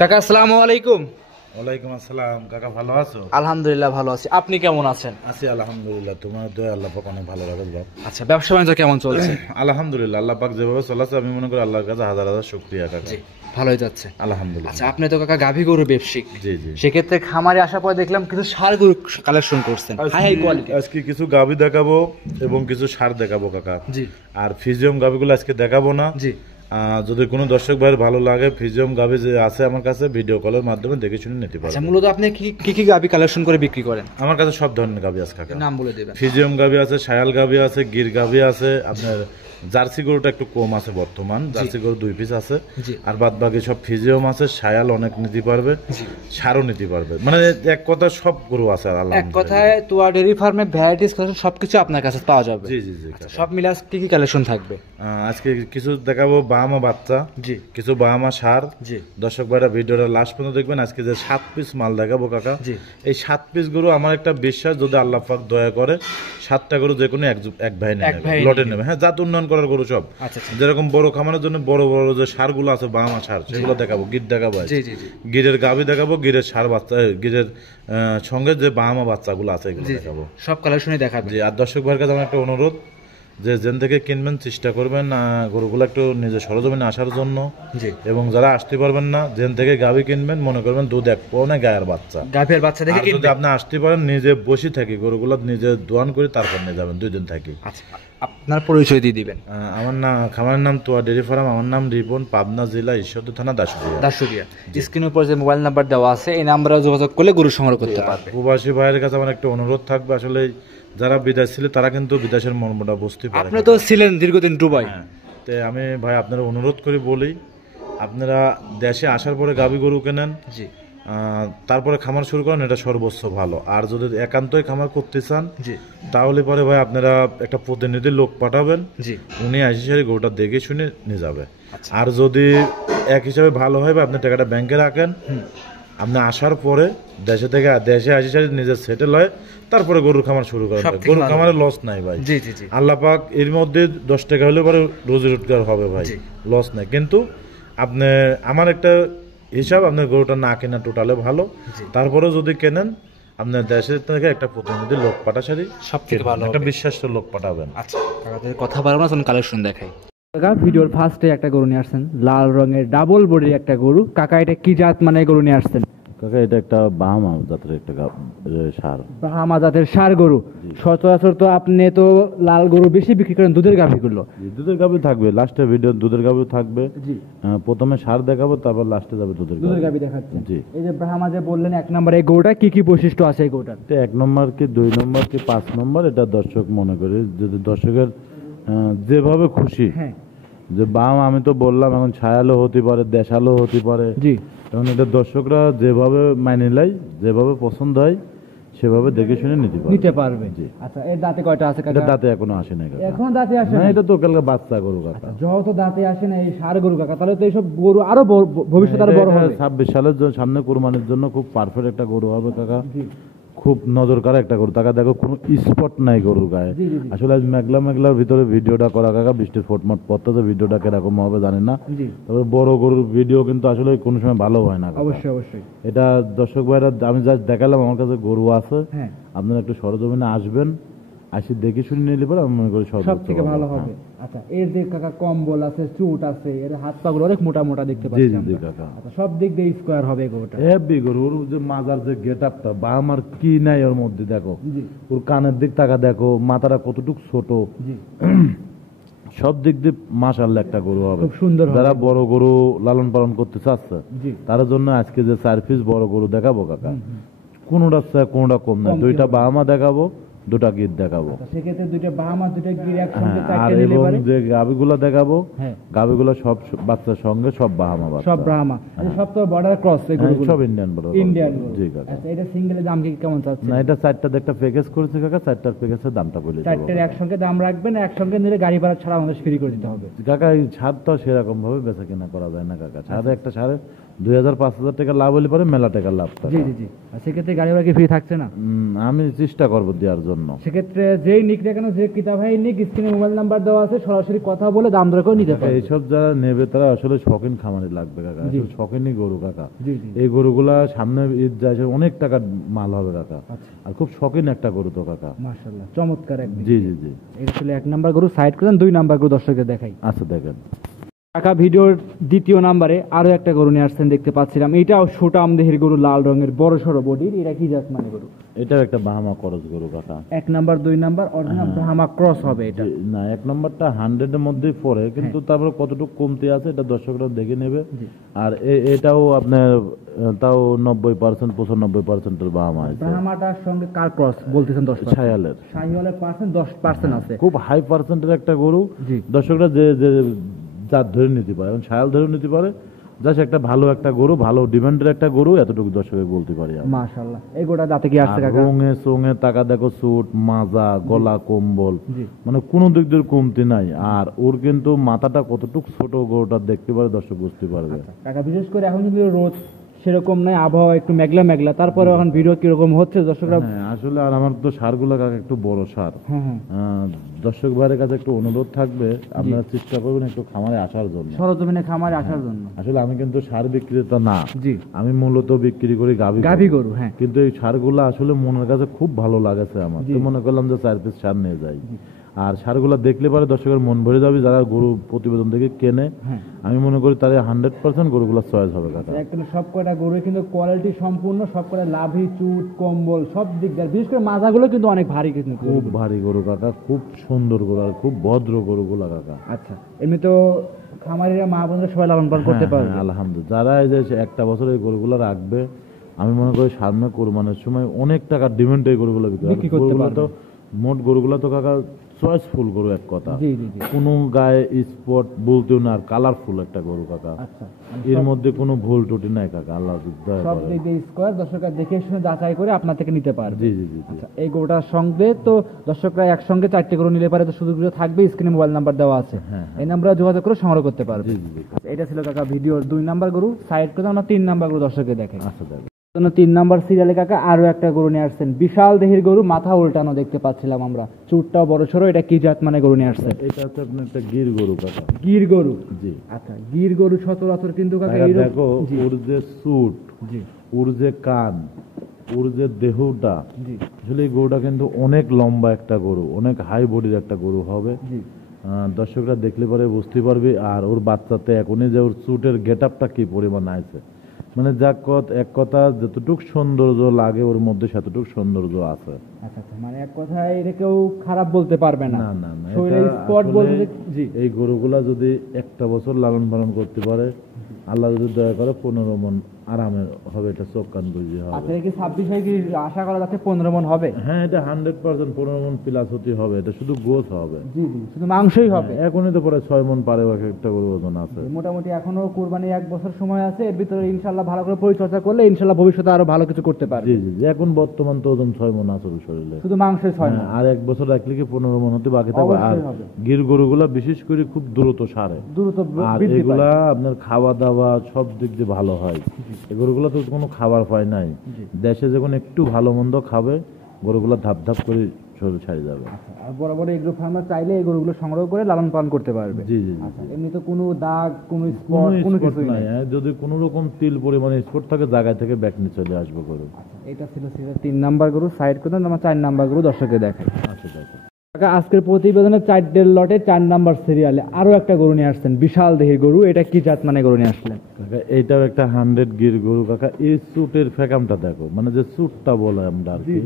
কাকা আসসালামু আলাইকুম। ওয়ালাইকুম আসসালাম। কাকা ভালো আছো? আলহামদুলিল্লাহ ভালো আছি, আপনি কেমন আছেন? আছি আলহামদুলিল্লাহ, তোমার দয়া আল্লাহ পাক অনেক ভালো রাখে বাপ। আচ্ছা, ব্যবসা বাণিজ্য কেমন চলছে? আলহামদুলিল্লাহ, আল্লাহ পাক যেভাবে চলাছে আমি মনে করি আল্লাহর কাছে হাজার হাজার শুকরিয়া কাকা। জি, ভালোই যাচ্ছে আলহামদুলিল্লাহ। আচ্ছা, আপনি তো কাকা গাভী গরু ব্যবসায়িক, জি জি। সেক্ষেত্রে খামারে আসার পর দেখলাম কিছু ষাঁড় গরু কালেকশন করছেন, হাই হাই কোয়ালিটি। আজকে কিছু গাভী দেখাবো এবং কিছু সার দেখাবো কাকা। জি। আর ফিজিয়াম গাভীগুলো আজকে দেখাবো না। জি। যদি কোনো দর্শক ভাইয়ের ভালো লাগে ফিজিয়াম গাভী যে আছে আমার কাছে ভিডিও কলের মাধ্যমে দেখে শুনে নিতে পারবে। আচ্ছা, মূলত আপনি কি কি গাভী কালেকশন করে বিক্রি করেন? আমার কাছে সব ধরনের গাভী আছে কাকা। নাম বলে দেবেন। ফিজিয়াম গাভী আছে, শায়াল গাভী আছে, গির গাভী আছে, আপনার জার্সি গরুটা একটু কম আছে বর্তমান, জার্সি গরু 2 পিস আছে। আর বাদ বাকি সব ফিজিয়াম আছে, শায়াল অনেক নিতে পারবে, সারও নিতে পারবে, মানে এক কথা সব গরু আছে। এক কথায় তোয়া ডেইরি ফার্মে ভ্যারাইটিস কালেকশন সবকিছু আপনার কাছে পাওয়া যাবে। জি জি জি। সব মিলে আজকে কি কি কালেকশন থাকবে? আজকে কিছু দেখাবো বাহামা বাচ্চা, জি, কিছু বাহামা সার। জি। দর্শক ভাইরা ভিডিওটা লাস্ট পর্যন্ত দেখবেন। আজকে যে 7 পিস মাল দেখাবো কাকা, জি। এই 7 পিস গরু আমার একটা বিশ্বাস, যদি আল্লাহ পাক দয়া করে 7টা গরু যে কোনো এক ভাই নেবে, লটে নেবে। হ্যাঁ, জাত উন্নয়ন করার গরু সব। আচ্ছা, যেরকম বড় খামারের জন্য বড় বড় যে সারগুলো আছে বাহামা সার, সেগুলো দেখাবো। গির দেখাবো, গিরের গাভী দেখাবো, গিরের সার বাচ্চা, গিরের সঙ্গে যে বাহামা বাচ্চাগুলো আছে এগুলো দেখাবো। সব কালেকশনই দেখাবো। জি। আর দর্শক ভাইয়ের কাছে আমার একটা অনুরোধ, যে যেন থেকে কিনবেন চেষ্টা করবেন গরুগুলো একটু নিজের সরজমিনে আসার জন্য। এবং যারা আসতে পারবেন না, যেন থেকে গাভী কিনবেন মনে করবেন দুধ এক পাও না, গায়ের বাচ্চা, গাভীর বাচ্চা দেখে যদি আপনি আসতে পারেন নিজে বসে থাকি গরুগুলো নিজে দোয়ান করে তারপর নিয়ে যাবেন 2 দিন থাকি। আচ্ছা, আপনার পরিচয় দিয়ে দিবেন। আমার নাম, খামারের নাম তোয়া ডেইরি ফার্ম, আমার নাম রিপন, পাবনা জেলা ঈশ্বরদী থানা দাসুরিয়া। স্ক্রিনের উপর যে মোবাইল নাম্বার দেওয়া আছে এই নাম্বারে যোগাযোগ করলে গরু সংগ্রহ করতে পারবে। প্রবাসী ভাইয়ের কাছে আমার একটা অনুরোধ থাকবে, আসলে যারা বিদেশ ছিল তারা কিন্তু বিদেশের মর্মটা বুঝতে পারে। আপনি তো ছিলেন দীর্ঘদিন দুবাই। তো আমি ভাই আপনারা অনুরোধ করে বলি, আপনারা দেশে আসার পরে গাভী গরু কেনেন, জি, তারপরে খামার শুরু করেন, এটা সর্বোচ্চ ভালো। আর যদি একান্তই খামার করতে চান, জি, তাহলে পরে ভাই আপনারা একটা প্রতিনিধি লোক পাঠাবেন, জি, উনি আসি সারি গরুটা দেখে শুনে নিয়ে যাবে। আর যদি এক হিসাবে ভালো হয় বা আপনি টাকাটা ব্যাংকে রাখেন, আপনি আসার পরে দেশে আসি সারি নিজের সেটেল হয়, তারপরে গরুর খামার শুরু করেন। গরুর খামারে লস নাই ভাই। জি, জি, জি। আল্লাহ পাক এর মধ্যে 10 টাকা হলে পরে রোজি রোজগার হবে ভাই, লস নাই। কিন্তু আপনি আমার একটা হিসাব, আপনার গরুটা না কেনা টোটালে ভালো, তারপরে যদি কেনেন আপনার দেশের থেকে একটা প্রতিনিধি লোক পাঠাসারি সবথেকে ভালো একটা বিশ্বাস্ত লোক পাঠাবেন। আচ্ছা, কথা বলবো না, কালেকশন দেখাই। কাকা ভিডিওর ফার্স্টে একটা গরু নিয়ে আসছেন, লাল রঙের ডাবল বডির একটা গরু। কাকা এটা কি জাত মানে গরু নিয়ে আসছেন? কাকা এটা একটা বাহামা জাতের একটা ষাঁড়, বাহামা জাতের ষাঁড় গরু। সচরাচর তো আপনি তো লাল গরু বেশি বিক্রি করেন, দুধের গাভীগুলো। দুধের গাভী থাকবে লাস্টে, ভিডিও দুধের গাভী থাকবে। প্রথমে ষাঁড় দেখাবো, তারপর লাস্টে যাবে দুধের গাভী দেখাচ্ছেন। জি। এই যে বাহামা যে বললেন 1 নম্বর, এই গরুটা কি কি বৈশিষ্ট্য আছে এই গরুটার? 1 নম্বর কি 2 নম্বর কি 5 নম্বর, এটা দর্শক মনে করে, যদি দর্শকের যেভাবে খুশি। হ্যাঁ, যে বাম আমি তো বললাম, এখন ছায়ালো হতে পারে, দেশালো হতে পারে। জি। এখন এটা দর্শকরা যেভাবে মাইনে লাই, যেভাবে পছন্দ হয় সেভাবে দেখে শুনে নিতে পারবে। জি। আচ্ছা, এর দাঁতে কয়টা আছে কাকা? এটা দাঁতে এখনো আসে না কাকা। এখন দাঁতে আসে না? এটা তো কালকে বাচ্চা গরু কাকা। যত দাঁতে আসে না এই ষাঁড় গরু কাকা, তাহলে তো এইসব গরু আরো ভবিষ্যতে আরো বড় হবে। 26 সালের জন্য সামনে কুরবানির জন্য খুব পারফেক্ট একটা গরু হবে কাকা। খুব নজর কাড়া একটা গরু। টাকা দেখো কোনো স্পট নাই গরুর গায়ে। আসলে আজ মেঘলার ভিতরে ভিডিওটা করা কাকা, বৃষ্টির ফোটমট পড়তে ভিডিওটা কিরকম হবে জানি না। তবে বড় গরুর ভিডিও কিন্তু আসলে কোনো সময় ভালো হয় না। অবশ্যই অবশ্যই। এটা দর্শক ভাইরা আমি যা দেখালাম, আমার কাছে গরু আছে, আপনারা একটু সরজমিনে আসবেন, আসি দেখে শুনে নিলে পরে আমি মনে করি সব থেকে ভালো হবে। আচ্ছা, এর যে কাকা কম্বল আছে, চুট আছে, এর হাত পা গুলো অনেক মোটা মোটা দেখতে পাচ্ছি। জি জি কাকা। আচ্ছা, সব দিক দিয়ে স্কয়ার হবে গরুটা। হেভি গরু। ওর যে মাজার যে গেটআপটা বা আমার কি নাই ওর মধ্যে দেখো, ওর কানের দিক টাকা দেখো, মাথাটা কতটুকু ছোট, সব দিক দিয়ে মাশাআল্লাহ একটা গরু হবে, খুব সুন্দর। যারা বড় গরু লালন পালন করতে চাচ্ছে তার জন্য আজকে যে 4 পিস বড় গরু দেখাবো কাকা, কোনোটা কম না। 2টা বাহামা দেখাবো, 2টা গির দেখাবো। সেক্ষেত্রে 2টা বাহামা 2টা গির একসঙ্গে আর এবং যে গাভীগুলো দেখাবো, গাভীগুলো সব বাচ্চার সঙ্গে সব বাহামা বাচ্চা, সব বাহামা। সব তো বর্ডার ক্রস, সব ইন্ডিয়ান বর্ডার। জি কাকা। আচ্ছা, এটা সিঙ্গেলের দাম কি কেমন চাচ্ছেন? না, এটা 4টা একটা প্যাকেজ করেছে কাকা, 4টার প্যাকেজের দামটা বলে দেব। 4টার একসঙ্গে দাম রাখবেন, একসঙ্গে নিলে গাড়ি ভাড়া ছাড়া আমাদের ফ্রি করে দিতে হবে কাকা। এই ছাদ তো সেরকম ভাবে বেচা কেনা করা যায় না কাকা। ছাদে একটা ছাড়ে 2,000-5,000 টাকা লাভ হলে পরে মেলা টাকা লাভ কাকা। জি জি জি। আর সেক্ষেত্রে গাড়ি ভাড়া কি ফ্রি থাকছে না? আমি চেষ্টা করবো দেওয়ার জন্য। সেক্ষেত্রে যেই নিক না কেন, যে কিতা ভাই নিক, স্ক্রিনে মোবাইল নাম্বার দেওয়া আছে, সরাসরি কথা বলে দাম দর করে নিতে পারে। এইসব যারা নেবে তারা আসলে শখিন খামারি লাগবে কাকা, জি। আসলে শখিনই গরু কাকা। জি জি। এই গরুগুলা সামনে ঈদ যায়, অনেক টাকার মাল হবে কাকা। আচ্ছা, আর খুব শখিন একটা গরু তো কাকা। মাশাআল্লাহ, চমৎকার একদম। জি জি জি। এটা ছিল 1 নাম্বার গরু, সাইড করেন। 2 নাম্বার গরু দর্শকদের দেখাই। আচ্ছা দেখেন কাকা ভিডিওর 2য় নাম্বারে আরো একটা গরু নিয়ে আসছেন দেখতে পাচ্ছিলাম। এটাও সুটাম দেহের গরু, লাল রঙের, বড় সড়ো বডির। এটা কি জাত মানে গরু? এটাও একটা বাহামা করজ গরু কাকা। 1 number 2 number original Brahma cross হবে এটা। জি, না 1 নম্বরটা 100 এর মধ্যেই পড়ে, কিন্তু তারপরে কতটুকু কমতি আছে এটা দর্শকরা দেখে নেবে। জি। আর এটাও আপনার তাও 90% 95% এর বাহামা আছে। ব্রাহ্মাটার সঙ্গে কার ক্রস বলতেছেন? 10%। ছায়ালের শাহিওয়ালের পার্সেন্ট 10% আছে। খুব হাই পার্সেন্টের একটা গরু। জি। দর্শকরা যে যে জাত ধরে নিতে পারে, এবং ছায়াল ধরে নিতে পারে, জাস্ট একটা ভালো একটা গরু, ভালো ডিমান্ডের একটা গরু, এতটুকু দর্শকে বলতে পারি আমি। মাশাআল্লাহ। এই গোটা দাঁতে কি আসছে আর কাকা? রঙে সোঙে তাকা দেখো, স্যুট মাজা গলা কম্বল, জি। মানে কোনো দিক দিয়ে কমতি নাই। আর ওর কিন্তু মাথাটা কতটুকু ছোট গরুটা দেখতে পারে, দর্শক বুঝতে পারবে। কাকা বিশেষ করে এখন কিন্তু রোদ সেরকম নাই, আবহাওয়া একটু মেঘলা মেঘলা, তারপরে এখন ভিডিও কিরকম হচ্ছে দর্শকরা। হ্যাঁ আসলে, আর আমার তো সারগুলো কাকা একটু বড় সার। হ্যাঁ হ্যাঁ। দর্শক ভাইয়ের কাছে একটু অনুরোধ থাকবে, আপনারা চেষ্টা করবেন একটু খামারে আসার জন্য। সরজমিনে খামারে আসার জন্য। আসলে আমি কিন্তু সার বিক্রেতা না, জি। আমি মূলত বিক্রি করি গাভী গরু। হ্যাঁ। কিন্তু এই সারগুলো আসলে মনের কাছে খুব ভালো লাগেছে আমার, জি। তো মনে করলাম যে 4 পিস সার নিয়ে যাই। আর সারগুলো দেখলে পরে দর্শকের মন ভরে যাবে, যারা গরু প্রতিবেদন থেকে কেনে। হ্যাঁ। আমি মনে করি তাদের 100% গরুগুলো চয়েস হবে কাকা। একদম সব কটা গরু কিন্তু কোয়ালিটি সম্পূর্ণ, সব কটা লাভি, চুট, কম্বল সব দিক দিয়ে। বিশেষ করে মাজাগুলো কিন্তু অনেক ভারী কিন্তু। খুব ভারী গরু কাকা, খুব সুন্দর গরু, আর খুব ভদ্র গরুগুলা কাকা। আচ্ছা, এমনি তো খামারিরা মা বোনরা সবাই লালন পালন করতে হ্যাঁ, পারবে। হ্যাঁ, আলহামদুলিল্লাহ। যারা এই যে একটা বছর এই গরুগুলো রাখবে, আমি মনে করি সামনে কোরবানির সময় অনেক টাকার ডিমান্ড এই গরুগুলো বিক্রি করতে গরুগুলো পারবে। তো মোট গরুগুলো তো কাকা চয়েসফুল গরু এক কথা। জি জি জি। কোনো গায়ে স্পট বলতেও না, আর কালারফুল একটা গরু কাকা। আচ্ছা, এর মধ্যে কোনো ভুল ত্রুটি নাই কাকা, আল্লাহ দয়া সব করে। দিক দিয়ে স্কোয়ার, দর্শকরা দেখে শুনে যাচাই করে আপনার থেকে নিতে পারবে। জি জি জি জি। আচ্ছা, এই গরুটার সঙ্গে তো দর্শকরা একসঙ্গে 4টে গরু নিলে পারে, তো সুযোগ থাকবে। স্ক্রিনে মোবাইল নাম্বার দেওয়া আছে, হ্যাঁ, এই নাম্বারে যোগাযোগ করে সংগ্রহ করতে পারবে। জি জি জি। আচ্ছা, এটা ছিল কাকা ভিডিওর 2 নাম্বার গরু। সাইড করে আমরা 3 নাম্বার গরু দর্শককে দেখাই। আচ্ছা দেখ 3 নাম্বার সিরিয়ালে কাকা আরো একটা গরু নিয়ে আসছেন, বিশাল দেহের গরু, মাথা উল্টানো দেখতে পাচ্ছিলাম আমরা, চুটটাও বড় সড়ো। এটা কি জাত মানে গরু নিয়ে আসছেন? এটা হচ্ছে আপনার একটা গির গরু কাকা। গির গরু। জি। আচ্ছা, গির গরু সচরাচর কিন্তু কাকা কাকা এরকম- দেখো, জি ওর যে স্যুট, জি ওর যে কান, ওর যে দেহটা, জি আসলে এই গরুটা কিন্তু অনেক লম্বা একটা গরু, অনেক হাই বডির একটা গরু হবে। জি। দর্শকরা দেখলে পরে বুঝতে পারবে। আর ওর বাচ্চাতে এখনই যে ওর চুটের গেট আপটা কি পরিমাণ আছে, মানে এক কথা যতটুকু সৌন্দর্য লাগে ওর মধ্যে সেতটুকু সৌন্দর্য আছে। আচ্ছা আচ্ছা, মানে এক কথায় এটা কেউ খারাপ বলতে পারবে না। না না না, শরীরের এটা স্পট আসলে বলতে জি এই গরুগুলা যদি একটা বছর লালন পালন করতে পারে, আল্লাহ যদি দয়া করে 15 মন আরামে হবে, এটা চোখ কান বুঝে হবে। আচ্ছা, কি 26 হয় কি আশা করা যাচ্ছে 15 মন হবে? হ্যাঁ, এটা 100% 15 মন প্লাস হতে হবে, এটা শুধু গোছ হবে। জি জি, শুধু মাংসই হবে। এখনই তো পরে 6 মন পারে এক একটা গরু ওজন আছে। মোটামুটি এখনো কুরবানি 1 বছর সময় আছে, এর ভিতরে ইনশাআল্লাহ ভালো করে পরিচর্যা করলে ইনশাআল্লাহ ভবিষ্যতে আরো ভালো কিছু করতে পারবে। জি জি জি। এখন বর্তমান তো ওজন 6 মন আছে ওর শরীরে। শুধু মাংসই 6 হ্যাঁ, মন। আর 1 বছর রাখলে কি 15 মন হতে বাকি থাকবে। আর অবশ্যই হবে। গির গরুগুলা বিশেষ করে খুব দ্রুত সারে, দ্রুত আর বৃদ্ধি এগুলা পায়। আপনার খাওয়া দাওয়া সব দিক দিয়ে ভালো হয়। এই গরুগুলা তো কোনো খাবার পায় নাই, জি। দেশে যখন একটু ভালো মন্দ খাবে, গরুগুলা ধাপ ধাপ করে শরীর ছাড়ি যাবে। আচ্ছা, আর বড় বড় এগ্রো ফার্মার চাইলে এই গরুগুলো সংগ্রহ করে লালন পালন করতে পারবে। জি জি জি। আচ্ছা, এমনি তো কোনো দাগ, কোনো কোনো স্পট, কোনো স্পট কিছুই নাই। নাই। হ্যাঁ, যদি কোনো রকম তিল পরিমাণে স্পট থাকে, জায়গা থেকে ব্যাক নিয়ে চলে আসবে গরু। এটা ছিল 3 নাম্বার গরু। সাইড করে দেন, আমরা 4 নাম্বার গরু দর্শককে দেখাই। আচ্ছা দেখো, কাকা আজকের প্রতিবেদনে 4 লটে 4 নাম্বার সিরিয়ালে আরো একটা গরু নিয়ে আসছেন, বিশাল দেহের গরু। এটা কি জাত মানে গরু নিয়ে আসলেন? কাকা এইটাও একটা 100 গির গরু কাকা। এই চুটের ফেকামটা দেখো, মানে যে চুটটা বলে আমরা আর কি,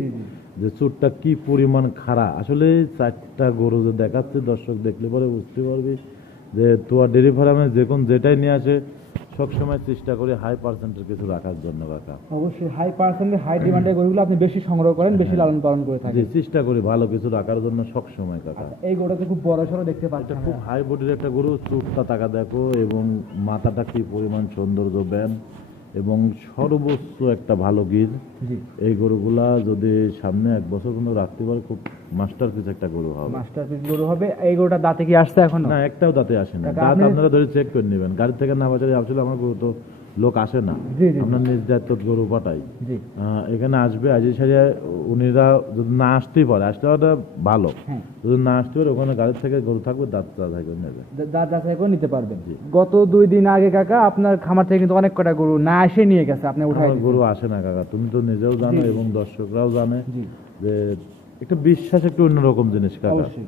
যে চুটটা কি পরিমাণ খাড়া। আসলে 4টা গরু যে দেখাচ্ছে, দর্শক দেখলে পরে বুঝতে পারবি যে তোয়া ডেরি ফার্মে যেটাই নিয়ে আসে সবসময় চেষ্টা করি হাই পার্সেন্টের কিছু রাখার জন্য কাকা। অবশ্যই হাই পার্সেন্টের হাই ডিমান্ডের গরুগুলো আপনি বেশি সংগ্রহ করেন, বেশি লালন পালন করে যে থাকেন। চেষ্টা করি ভালো কিছু রাখার জন্য সবসময় কাকা। এই গরুটাকে খুব বড় সড়ো দেখতে পাচ্ছেন। এটা খুব হাই বডির একটা গরু, চুটটা টাকা দেখো, এবং মাথাটা কি পরিমাণ সৌন্দর্য ব্যান, এবং সর্বোচ্চ একটা ভালো গির। জি, এই গরুগুলা যদি সামনে 1 বছর পর্যন্ত রাখতে পারে, খুব মাস্টারপিস একটা গরু হবে। মাস্টারপিস গরু হবে। এই গরুটা দাঁতে কি আসছে এখনো? না, একটাও দাঁতে আসে না। কাকা, দাঁত আপনি- আপনারা ধরে চেক করে নেবেন, গাড়ি থেকে না বাজারে। আসলে আমার গরু তো লোক আসে না, জি, জি। আমরা নিজ দায়িত্ব গরু পাঠাই। জি এখানে আসবে আজ সারিয়া উনিরা যদি না আসতেই পারে, আসতে পারে ভালো, হ্যাঁ যদি না আসতে পারে ওখানে গাড়ি থেকে গরু থাকবে, দাঁত থাকবে নেবে। দাঁত যাচাই করে নিতে পারবেন। জি। গত 2 দিন আগে কাকা আপনার খামার থেকে কিন্তু অনেক কটা গরু না এসে নিয়ে গেছে, আপনি উঠাই আমার গরু আসে না কাকা, তুমি তো নিজেও জানো জি, জি। এবং দর্শকরাও জানে জি যে একটা বিশ্বাস একটু অন্যরকম জিনিস কাকা। অবশ্যই।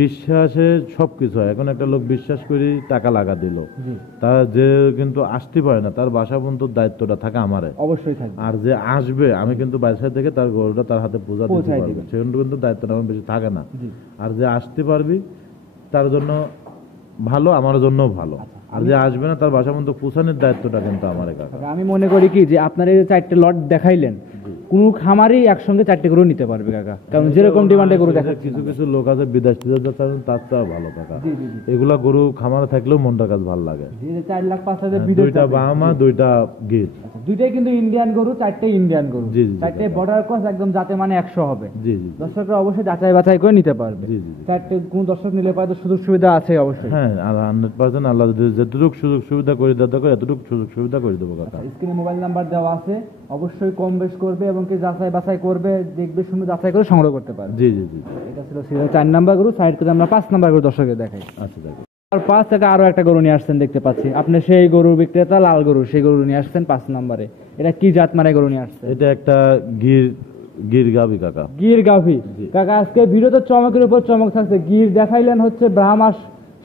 বিশ্বাসে সবকিছু হয়। এখন একটা লোক বিশ্বাস করে টাকা লাগা দিল, জি তার যে কিন্তু আসতে পারে না, তার বাসা পর্যন্ত দায়িত্বটা থাকে আমারে। অবশ্যই থাকবে। আর যে আসবে আমি কিন্তু বাসা থেকে তার গরুটা তার হাতে পূজা দিতে পৌঁছায় পারবো, দিবেন। সেখানে কিন্তু দায়িত্বটা আমার বেশি থাকে না। জি আর যে আসতে পারবি তার জন্য ভালো, আমার জন্য ভালো। আর যে আসবে না তার বাসা পর্যন্ত পৌঁছানোর দায়িত্বটা কিন্তু আমার কাকা। আমি মনে করি কি যে আপনার এই 4টে লট দেখাইলেন, কোন খামারই একসঙ্গে 4টে গরু নিতে পারবে কাকা, কারণ যেরকম ডিমান্ডে গরু দেখাচ্ছে। কিছু কিছু লোক আছে বিদেশ টিদেশ যাচ্ছে, তার চেয়ে ভালো কাকা। জি জি জি। এগুলা গরু খামারে থাকলেও মনটার কাছে ভালো লাগে। এই যে 4,05,000 বিদেশ দুইটা যাবে। বাহামা, দুইটা গির। আচ্ছা, দুইটাই কিন্তু ইন্ডিয়ান গরু, 4টে ইন্ডিয়ান গরু। জি, জি, জি, 4টে কাকা। বর্ডার ক্রস একদম যাতে মানে 100 হবে। জি জি জি। দর্শকরা অবশ্যই যাচাই বাছাই করে নিতে পারবে। জি, জি, জি। 4টে কোন দর্শক নিলে পারে তো সুযোগ সুবিধা আছে অবশ্যই। হ্যাঁ, আর 100% আল্লাহ যদি যতটুকু সুযোগ সুবিধা করে দিতে করে এতটুকু সুযোগ সুবিধা করে দেবো কাকা। স্ক্রিনে মোবাইল নাম্বার দেওয়া আছে, অবশ্যই কম বেশ করবে এবং কি যাচাই বাছাই করবে, দেখবে শুনে যাচাই করে সংগ্রহ করতে পারবে। জি জি জি। এটা ছিল সিরিয়াল 4 নাম্বার গরু। সাইড করে আমরা 5 নাম্বার গরু দর্শকের দেখাই। আচ্ছা দেখো। আর 5 থেকে আরো একটা গরু নিয়ে আসছেন দেখতে পাচ্ছি, আপনি সেই গরু বিক্রেতা লাল গরু, সেই গরু নিয়ে আসছেন 5 নাম্বারে। এটা কি জাত মানে গরু নিয়ে আসছেন? এটা একটা গির, গির গাবি কাকা। গির গাভী। জি। কাকা আজকে ভিডিওতে চমকের উপর চমক থাকছে। গির দেখাইলেন হচ্ছে ব্রাহ্মাস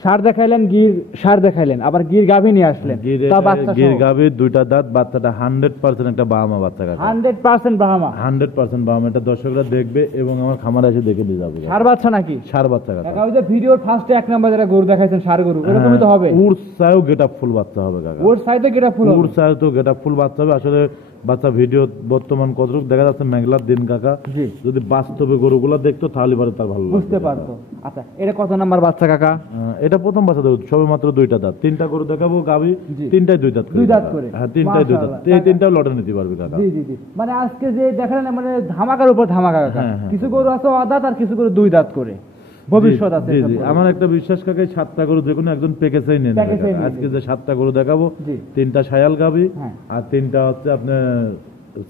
সার দেখাইলেন, গির সার দেখাইলেন, আবার গির গাভী নিয়ে আসলেন। তা বাচ্চা গির গাবির দুইটা দাঁত, বাচ্চাটা 100% একটা বাহামা বাচ্চা কাকা। 100% ব্রাহ্মা 100% বাহামা। এটা দর্শকরা দেখবে এবং আমার খামারে এসে দেখে নিয়ে যাবে কাকা। সার বাচ্চা নাকি? সার বাচ্চা কাকা। কাকা ওই যে ভিডিওর ফার্স্টে 1 নাম্বার যেটা গরু দেখাইছেন সার গরু, এরকমই তো হবে। উড় চাও গেট আপ ফুল বাচ্চা হবে কাকা। ওর সাইডে কিটা ফুল হবে? উড় চাও তো গেট আপ ফুল বাচ্চা হবে। আসলে বাচ্চা ভিডিও বর্তমান কতটুকু দেখা যাচ্ছে মেঘলার দিন কাকা, জি যদি বাস্তবে গরুগুলো দেখতো তাহলে পরে তার ভালো লাগতো বুঝতে কাকা। পারতো। আচ্ছা এটা কত নাম্বার বাচ্চা কাকা? এটা প্রথম বাচ্চা দেবো, সবে মাত্র দুইটা দাঁত। 3টা গরু দেখাবো গাবি, জি। 3টাই দুই দাঁত করে। দুই দাঁত কাকা। করে। হ্যাঁ 3টাই দুই দাঁত। মাশাআল্লাহ। এই 3টাও লটে নিতে পারবে কাকা। জি জি জি। মানে আজকে যে দেখালেন মানে ধামাকার উপর ধামাকা কাকা। হ্যাঁ, হ্যাঁ। কিছু গরু আছে অদাঁত আর কিছু গরু 2 দাঁত করে। ভবিষ্যৎ আছে জি এসব জি। গরুর। আমার একটা বিশ্বাস কাকা, এই 7টা গরু যে কোনো একজন প্যাকেজেই নিয়ে নেবে প্যাকেজেই কাকা। নিয়ে আজকে নেবে। যে 7টা গরু দেখাবো, জি 3টা শায়াল গাবি হ্যাঁ। আর 3টা হচ্ছে আপনার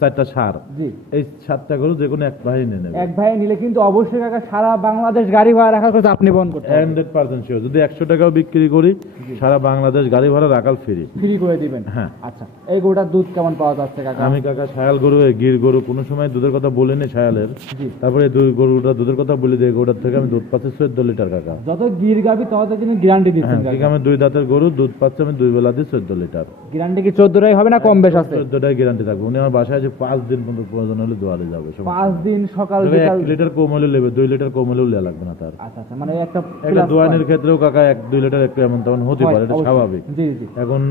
4টা সার। জি এই 7টা গরু যে কোনো এক ভাই নিয়ে নেবে। এক ভাই নিলে কিন্তু অবশ্যই কাকা সারা বাংলাদেশ গাড়ি ভাড়া রাখার কথা আপনি বহন করতে হবে। 100% শিওর। যদি 100 টাকাও বিক্রি করি সারা বাংলাদেশ গাড়ি ভাড়া রাখাল ফ্রি। ফ্রি করে দিবেন। হ্যাঁ। আচ্ছা এই গরুটার দুধ কেমন পাওয়া যাচ্ছে কাকা? আমি কাকা শায়াল গরু, গির গরু কোনো সময় দুধের কথা বলিনি শায়ালের। জি তারপরে গরুটা দুধের কথা বলে দিই, গরুটার থেকে আমি দুধ পাচ্ছি 14 লিটার কাকা। যত গির গাবি তত কিন্তু গ্যারান্টি দিচ্ছেন হ্যাঁ, ঠিক কাকা। আমি 2 দাঁতের গরু দুধ পাচ্ছি আমি 2 বেলা দিয়ে 14 লিটার। গ্যারান্টি কি 14টাই হবে না কম বেশ আছে? 14টাই গ্যারান্টি থাকবে। উনি আমার বাসায় আছে 5 দিন পর্যন্ত, প্রয়োজন হলে দোয়ারে যাবে। 5 দিন সকাল তবে বিকাল। 1 লিটার কম হলে নেবে, 2 লিটার কম হলেও লেয়া লাগবে না তার। আচ্ছা আচ্ছা মানে একটা একটা plus দোয়ানের point। ক্ষেত্রেও কাকা 1-2 লিটার একটু এমন তেমন হতে হয়, পারে, এটা অবশ্যই। স্বাভাবিক। জি জি এখন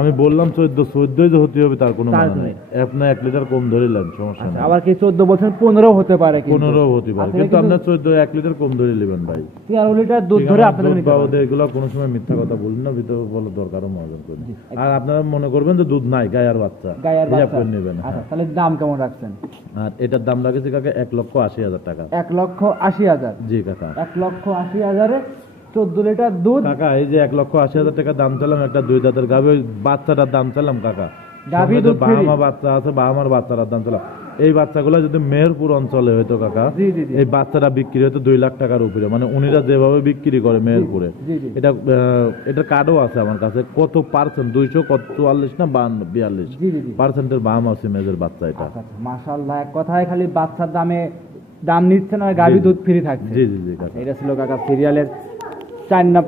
আমি বললাম 14 যে হতে হবে তার কোনো তার মানে নেই। আপনার 1 লিটার কম ধরিলেন সমস্যা আচ্ছা, নেই। আবার কি 14 বছর 15 হতে পারে কিন্তু। 15 হতে পারে, আসলে কিন্তু আপনার 1 লিটার কম ধরে নেবেন ভাই। 13 লিটার দুধ ধরে আপনাদের নিতে হবে। ওদের এগুলো কোনো সময় মিথ্যা কথা বলুন না, ভিতরে বলো দরকারও মহাজন করি। আর আপনারা মনে করবেন যে দুধ নাই, গায়ের বাচ্চা গায়ের হিসাব বাচ্চা। করে নেবেন। আচ্ছা তাহলে দাম কেমন রাখছেন? আর এটার দাম লাগেছে কাকা 1,80,000 টাকা। 1,80,000। জি কাকা। 1,80,000 এ 14 লিটার দুধ। কাকা এই যে 1,80,000 টাকা দাম চালাম একটা 2 দাঁতের গাভী, ওই বাচ্চাটার দাম চালাম কাকা। গাভী সঙ্গে যে দুধ free? বাহামা বাচ্চা আছে, বাহামার বাচ্চাটার দাম চালাম। এই বাচ্চাগুলো যদি মেহেরপুর অঞ্চলে হইতো কাকা, জি জি জি এই বাচ্চাটা বিক্রি হতো 2 লাখ টাকার উপরে। মানে উনিরা যেভাবে বিক্রি করে মেহেরপুরে, জি জি এটা এটার কার্ডও আছে আমার কাছে। কত পার্সেন্ট 200 কত 44 না 42 জি জি জি। পার্সেন্টের বাম আছে মেয়েদের বাচ্চা এটা। আচ্ছা আচ্ছা মাশাআল্লাহ, এক কথায় খালি বাচ্চার দাম নিচ্ছেন আর গাভী জি, জি। দুধ ফ্রি থাকছে। জি জি জি কাকা। এটা ছিল কাকা সিরিয়ালের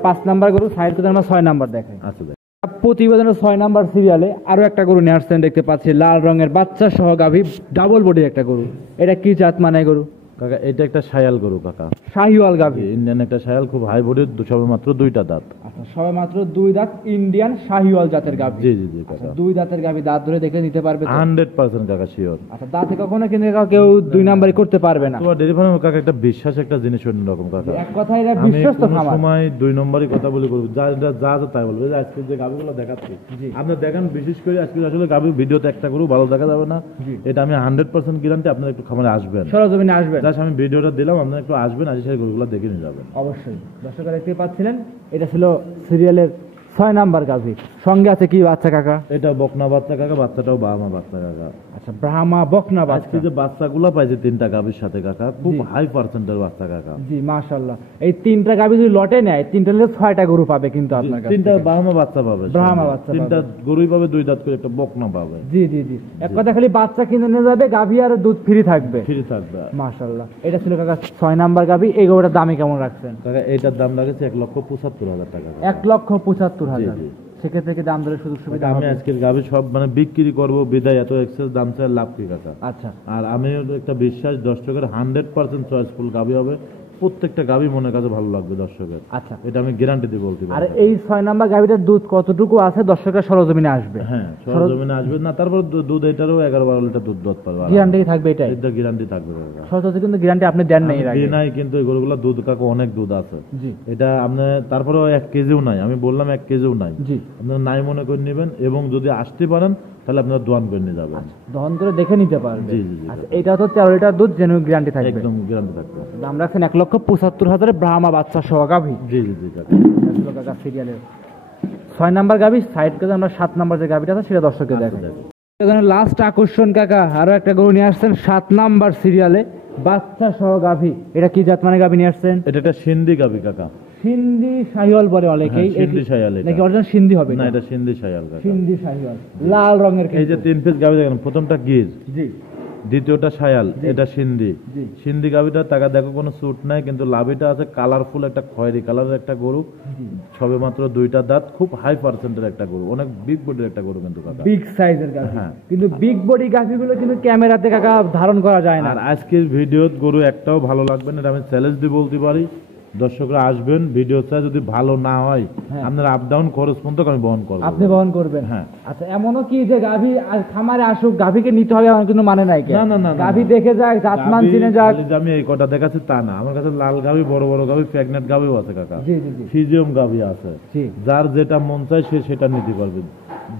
5 নাম্বার গরু। সাইড করে আমরা 6 নাম্বার দেখাই। আচ্ছা দেখ। প্রতিবেদনের 6 নাম্বার সিরিয়ালে আরো একটা গরু নিয়ে আসছেন দেখতে পাচ্ছি, লাল রঙের বাচ্চা সহ গাভী, ডাবল বডির একটা গরু। এটা কি জাত মানে গরু? কাকা এটা একটা শায়াল গরু কাকা, শাহিওয়াল গাভী। ইন্ডিয়ান একটা শায়াল, খুব হাই বডির, সবে মাত্র 2টা দাঁত। আচ্ছা সবে মাত্র 2 দাঁত, ইন্ডিয়ান শাহিওয়াল জাতের গাভী। জি জি জি কাকা। 2 দাঁতের গাভী, দাঁত ধরে দেখে নিতে পারবে তো? 100% কাকা শিওর। আচ্ছা দাঁতে কখনো কিন্তু কেউ 2 নাম্বারই করতে পারবে না। তোমার ডেরি ফার্মে কাকা একটা বিশ্বাস, একটা জিনিস অন্যরকম কাকা। এক কথায় এটা আমি বিশ্বস্ত কোনো খামার। সময় 2 নম্বরই কথা বলে করবো, যা যা যা যা তাই বলবো। এই যে আজকে যে গাভিগুলো দেখাচ্ছি, জি। আপনি দেখেন, বিশেষ করে আজকে আসলে গাভি ভিডিওতে একটা গরু ভালো দেখা যাবে না, জি। এটা আমি 100% গ্যারান্টি। আপনারা একটু খামারে আসবেন, সরজমিনে আসবেন জাস্ট আমি ভিডিওটা দিলাম, আপনারা একটু আসবেন, আজ সেই গরুগুলো দেখে নিয়ে যাবেন। অবশ্যই। দর্শকরা দেখতে পাচ্ছিলেন, এটা ছিল সিরিয়ালের 6 নাম্বার গাভী, সঙ্গে আছে কি বাচ্চা কাকা? এটা বকনা বাচ্চা কাকা, বাচ্চাটাও বাহামা বাচ্চা কাকা। আচ্ছা, ব্রাহ্মা বকনা আজকে বাচ্চা। যে বাচ্চাগুলো পাইছে 3টা গাভীর সাথে কাকা, খুব জি। হাই পার্সেন্টের বাচ্চা কাকা। জি মাশাআল্লাহ। এই 3টা গাভী যদি লটে নেয়, 3টা নিলে 6টা গরু পাবে কিন্তু আপনার কাছে। 3টা বাহামা বাচ্চা পাবে, ব্রাহ্মা বাচ্চা 3টা গরুই পাবে, 2 দাঁত করে একটা বকনা পাবে। জি জি জি, এক কথা খালি বাচ্চা কিনে নিয়ে যাবে, গাভী আর দুধ ফ্রি থাকবে। ফ্রি থাকবে মাশাআল্লাহ। এটা ছিল কাকা 6 নাম্বার গাভী। এই গরুটার দামই কেমন রাখছেন? কাকা এইটার দাম লাগেছে 1,75,000 টাকা কাকা। 1,75,000। জি, জি। সেক্ষেত্রে কি দাম দরের সুযোগ সুবিধা আমি হবে? আজকের গাভী সব মানে বিক্রি করবো বিদায় এত এক্সেস দাম চাই, লাভ কি কাকা। আচ্ছা আর আমি একটা বিশ্বাস দর্শকের 100% চয়েসফুল গাভী হবে, প্রত্যেকটা গাভী মনের কাছে ভালো লাগবে দর্শকের, আচ্ছা। এটা আমি গ্যারান্টি দিয়ে বলতে আর পারি। এই 6 নাম্বার গাভীটার দুধ কতটুকু আছে দর্শকের সরজমিনে আসবে? হ্যাঁ, সরজমিনে আসবে না, তারপর দুধ এটারও 11-12 লিটার দুধ দত পারবে, গ্যারান্টি থাকবে এটাই? এটা গ্যারান্টি থাকবে কাকা। সচরাচর কিন্তু গ্যারান্টি আপনি দেন নাই এর আমি আগে। দিই নাই, কিন্তু এই গরুগুলো দুধ কাকা অনেক দুধ আছে। জি এটা আপনি তারপরেও 1 কেজিও নাই, আমি বললাম 1 কেজিও নাই, জি। আপনারা নাই মনে করে নেবেন, এবং যদি আসতে পারেন তাহলে আপনারা দোয়ান করে নিয়ে যাবেন। দহন করে দেখে নিতে পারবে। জি, জি, জি। আচ্ছা, এটা তো 13 লিটার দুধ জেনুইন গ্যারান্টি থাকবে। একদম গ্যারান্টি থাকবে। দাম রাখছেন 1,75,000 ব্রাহ্মা বাচ্চা সহ গাভী। জি জি জি কাকা। এটা কাকা সিরিয়ালের 6 নাম্বার গাভী। সাইড করে আমরা 7 নাম্বার যে গাভীটা আছে সেটা দর্শককে দেখাই। এখানে লাস্ট আকর্ষণ কাকা, আরো একটা গরু নিয়ে আসছেন 7 নাম্বার সিরিয়ালে, বাচ্চা সহ গাভী। এটা কি জাত মানে গাভী নিয়ে আসছেন? এটা একটা সিন্ধি গাভী কাকা। সিন্ধি শাহিওয়াল বলে অনেকেই। হ্যাঁ, সিন্ধি শাহিওয়াল এটা। নাকি অরিজিনাল সিন্ধি হবে? না, এটা সিন্ধি শাহিওয়াল কাকা। সিন্ধি শাহিওয়াল লাল রঙের। এই যে 3 পিস গাভী দেখেন, প্রথমটা গির, জি দ্বিতীয়টা শায়াল, জি। এটা সিন্ধি। জি। সিন্ধি গাভীটা টাকা দেখো কোনো স্যুট নাই, কিন্তু লাভিটা আছে কালারফুল, একটা খয়েরি কালারের একটা গরু, সবে মাত্র 2টা দাঁত, খুব হাই পার্সেন্টের একটা গরু, অনেক বিগ বডির একটা গরু কিন্তু কাকা। বিগ সাইজের গাভী। হ্যাঁ। কিন্তু বিগ বডি গাভীগুলো কিন্তু ক্যামেরাতে কাকা ধারণ করা যায় না। আর আজকের ভিডিওত গরু একটাও ভালো লাগবে না, এটা আমি চ্যালেঞ্জ দিয়ে বলতে পারি। দর্শকরা আসবেন, ভিডিওটা যদি ভালো না হয় হ্যাঁ। আপনার আপ ডাউন খরচ পর্যন্ত আমি বহন করবো। আপনি বহন করবেন? হ্যাঁ। আচ্ছা, এমনও কি যে গাভী খামারে আসুক, গাভীকে নিতে হবে এমন কিন্তু মানে নাই? না, না, না, না। গাভী দেখে যাক, জাতমান গাভী চিনে যাক। খালি যে আমি এই কটা দেখাচ্ছি তা না, আমার কাছে লাল গাভী, বড় বড় গাভী, প্রেগনেন্ট গাভীও আছে কাকা। জি জি জি ফিজিয়াম গাভী আছে, জি। যার যেটা মন চায় সে সেটা নিতে পারবে।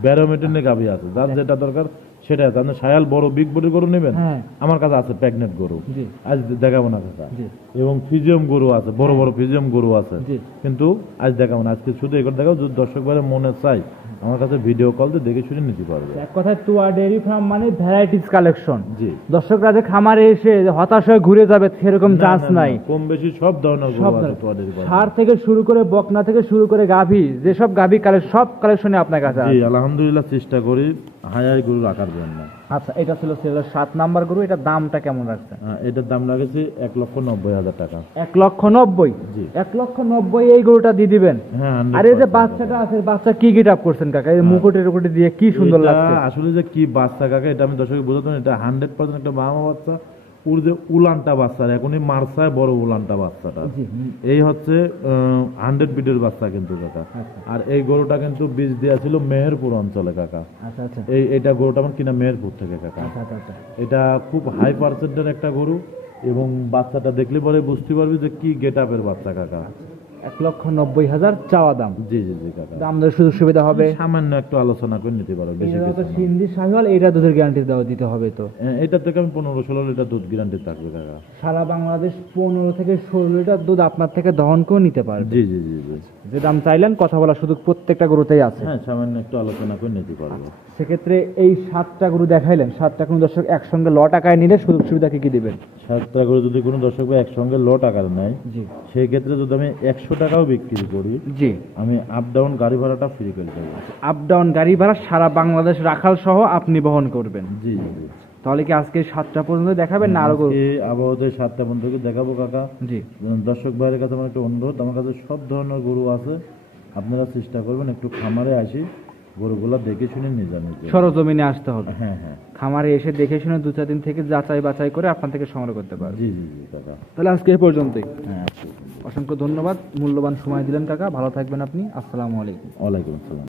ব্যারোমেটেনে গাভী আছে, যার যেটা দরকার সেটা আছে। আপনি শায়াল বড় বিগ বডি গরু নেবেন, হ্যাঁ। আমার কাছে আছে প্রেগনেন্ট গরু, জি আজ দেখাবো না কাকা। জি এবং ফিজিয়াম গরু আছে, বড় বড় ফিজিয়াম গরু আছে, জি। কিন্তু আজ দেখাবো না। আজকে শুধু এগুলো দেখাবো, যদি দর্শক ভাইয়ের মনে চাই আমার কাছে ভিডিও কল দিয়ে দেখে শুনে নিতে পারবে। এক কথায় তুয়া ডেয়ারি ফার্ম মানে ভ্যারাইটিস কালেকশন। জি। দর্শকরা যে খামারে এসে হতাশ হয়ে ঘুরে যাবে সেরকম না, চান্স না, না, নাই। কম বেশি সব ধরনের গরু সব আছে ধরনের। তোমাদের কাছে। ষাঁড় থেকে শুরু করে বকনা থেকে শুরু করে গাভী, যেসব গাভী সব কালেকশনে আপনার কাছে জি, আছে। আলহামদুলিল্লাহ চেষ্টা করি হাই গরু রাখার জন্য। আচ্ছা, এটা ছিল 7 নাম্বার গরু। এটার দামটা কেমন রাখছেন? এটার দাম লাগেছে 1,90,000 টাকা। 1,90,000। জি। 1,90,000 এই গরুটা দিয়ে দিবেন? হ্যাঁ, আর এই যে বাচ্চাটা আছে, বাচ্চা কি গেট আপ করছেন কাকা? এই মুকুটের উপরে দিয়ে কি সুন্দর এটা লাগছে। আসলে যে কি বাচ্চা কাকা, এটা আমি দর্শককে বোঝাতে না, এটা 100% একটা মামা বাচ্চা। ওর যে উলানটা বাচ্চা, এখনই মারসায় বড় উলানটা বাচ্চাটা, জি। এই হচ্ছে 100 বিটের বাচ্চা কিন্তু কাকা। আচ্ছা আর এই গরুটা কিন্তু বীজ দেওয়া ছিল মেহেরপুর অঞ্চলে কাকা। আচ্ছা আচ্ছা এটা গরুটা আমার কিনা মেহেরপুর থেকে কাকা। আচ্ছা আচ্ছা। এটা খুব হাই পার্সেন্টের একটা গরু, এবং বাচ্চাটা দেখলে পরে বুঝতে পারবি যে কি গেট আপের বাচ্চা কাকা। 1,90,000 চাওয়া দাম। জি জি জি কাকা। দাম দর সুযোগ সুবিধা হবে? সামান্য একটু আলোচনা করে নিতে পারো, বেশি এটা কিছু তো না। সিন্ধি শাহিওয়াল, এটা দুধের গ্যারান্টি দিতে হবে তো? এটা থেকে আমি 15-16 লিটার দুধ গ্যারান্টি থাকবে কাকা। সারা বাংলাদেশ 15 থেকে 16 লিটার দুধ আপনার থেকে দহন করে নিতে পারবে। জি জি জি জি। যে দাম চাইলেন কথা বলা সুযোগ প্রত্যেকটা গরুতেই আছে। হ্যাঁ, সামান্য একটু আলোচনা করে নিতে পারবো। সেক্ষেত্রে এই 7টা গরু দেখাইলেন, 7টা কোনো দর্শক একসঙ্গে টাকায় নিলে সুযোগ সুবিধা কি কি দিবেন? 7টা করে যদি কোনো দর্শক ভাই একসঙ্গে আকার নেয়, জি সেই ক্ষেত্রে যদি আমি 100 টাকাও বিক্রি করি, জি। আমি আপ ডাউন গাড়ি ভাড়াটা ফ্রি করে দেবো। আপ ডাউন গাড়ি ভাড়া সারা বাংলাদেশ রাখাল সহ আপনি বহন করবেন। জি জি জি। তাহলে কি আজকে 7টা পর্যন্ত দেখাবেন না আরো গরু? আবহাওয়াতে 7টা পর্যন্ত দেখাবো কাকা। জি। দর্শক ভাইয়ের কাছে আমার একটা অনুরোধ, আমার কাছে সব ধরনের গরু আছে, আপনারা চেষ্টা করবেন একটু খামারে আসি গরুগুলা দেখে শুনে নিয়ে যান। সরজমিনে আসতে হবে। হ্যাঁ হ্যাঁ। খামারে এসে দেখে শুনে 2-4 দিন থেকে যাচাই বাছাই করে আপনার থেকে সংগ্রহ করতে পারবেন। জি জি জি কাকা। তাহলে আজকে এই পর্যন্তই। হ্যাঁ, অসংখ্য ধন্যবাদ, মূল্যবান সময় দিলেন কাকা। ভালো থাকবেন আপনি। আসসালামু আলাইকুম। ওয়ালাইকুম আসসালাম।